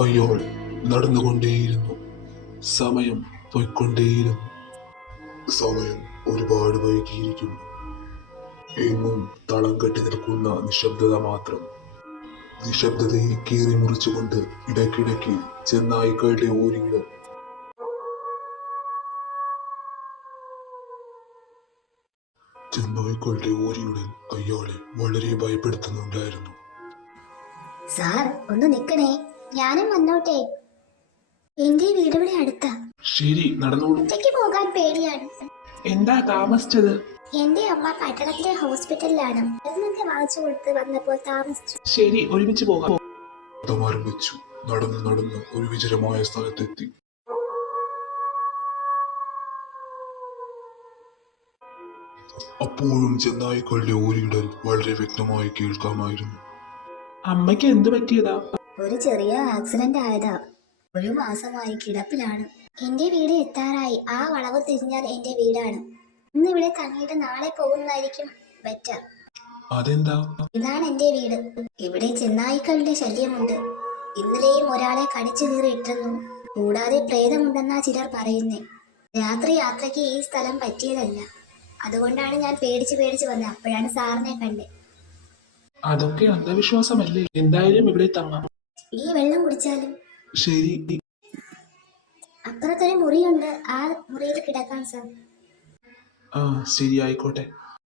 അയാൾ നടന്നുകൊണ്ടേയിരുന്നു. സമയം പോയിക്കൊണ്ടേയിരുന്നു. സമയം ഒരുപാട് വൈകിയിരിക്കുന്നു. എങ്ങും തളം കെട്ടി നിൽക്കുന്ന നിശബ്ദത മാത്രം. നിശബ്ദതയെ കീറി മുറിച്ചുകൊണ്ട് ഇടയ്ക്കിടയ്ക്ക് ചെന്നായ്ക്കളുടെ ഓരിയിടം. ചെന്നായ്ക്കളുടെ ഓരിയുടൻ അയാളെ വളരെ ഭയപ്പെടുത്തുന്നുണ്ടായിരുന്നു. സാർ ഒന്ന് നിക്കണേ, ഞാനും വന്നോട്ടെ. എന്റെ വീട് ഇവിടെ അടുത്താ. ശരി, നടന്നോളൂ. ഒറ്റയ്ക്ക് പോകാൻ പേടിയാണ്. എന്താ താമസിച്ചത്? എന്റെ അമ്മ പട്ടണത്തിലെ ഹോസ്പിറ്റലിലാണ്. മരുന്നൊക്കെ വാങ്ങിച്ചു കൊടുത്ത് വന്നപ്പോൾ താമസിച്ചു. ശരി, ഒരുമിച്ച് പോകാം. ആരംഭിച്ചു. നടന്ന് നടന്ന് ഒരു വിജനമായ സ്ഥലത്തെത്തി. അപ്പോഴും ചെന്നായ്ക്കളുടെ ഓരിയിടൽ വളരെ വ്യക്തമായി കേൾക്കാമായിരുന്നു. അമ്മയ്ക്ക് എന്ത് പറ്റിയതാ? ഒരു ചെറിയ ആക്സിഡന്റ് ആയതാ. ഒരു മാസമായി കിടപ്പിലാണ്. എന്റെ വീട് എത്താറായി. ആ വളവ് തിരിഞ്ഞാൽ എന്റെ വീടാണ്. ഇന്ന് ഇവിടെ തങ്ങിയിട്ട് നാളെ പോകുന്നതായിരിക്കും ബെറ്റർ. അതെന്താ? ഇതാണ് എന്റെ വീട്. ഇവിടെ ചെന്നായ്ക്കളുടെ ശല്യമുണ്ട്. ഇന്നലെയും ഒരാളെ കടിച്ചു കീറി ഇട്ടിരുന്നു. കൂടാതെ പ്രേതമുണ്ടെന്നാ ചിലർ പറയുന്നേ. രാത്രി യാത്രയ്ക്ക് ഈ സ്ഥലം പറ്റിയതല്ല. അതുകൊണ്ടാണ് ഞാൻ പേടിച്ച് വന്നത്. അപ്പോഴാണ് സാറിനെ കണ്ടേ. അതൊക്കെ അന്ധവിശ്വാസമല്ലേ? എന്തായാലും ഇവിടെ തങ്ങാം. ഈ വെള്ളം കുടിച്ചാലും. ശരി. അപ്പുറത്തൊരു മുറിയുണ്ട്. ആ മുറിയിൽ കിടക്കാം സാർ. ശരി, ആയിക്കോട്ടെ.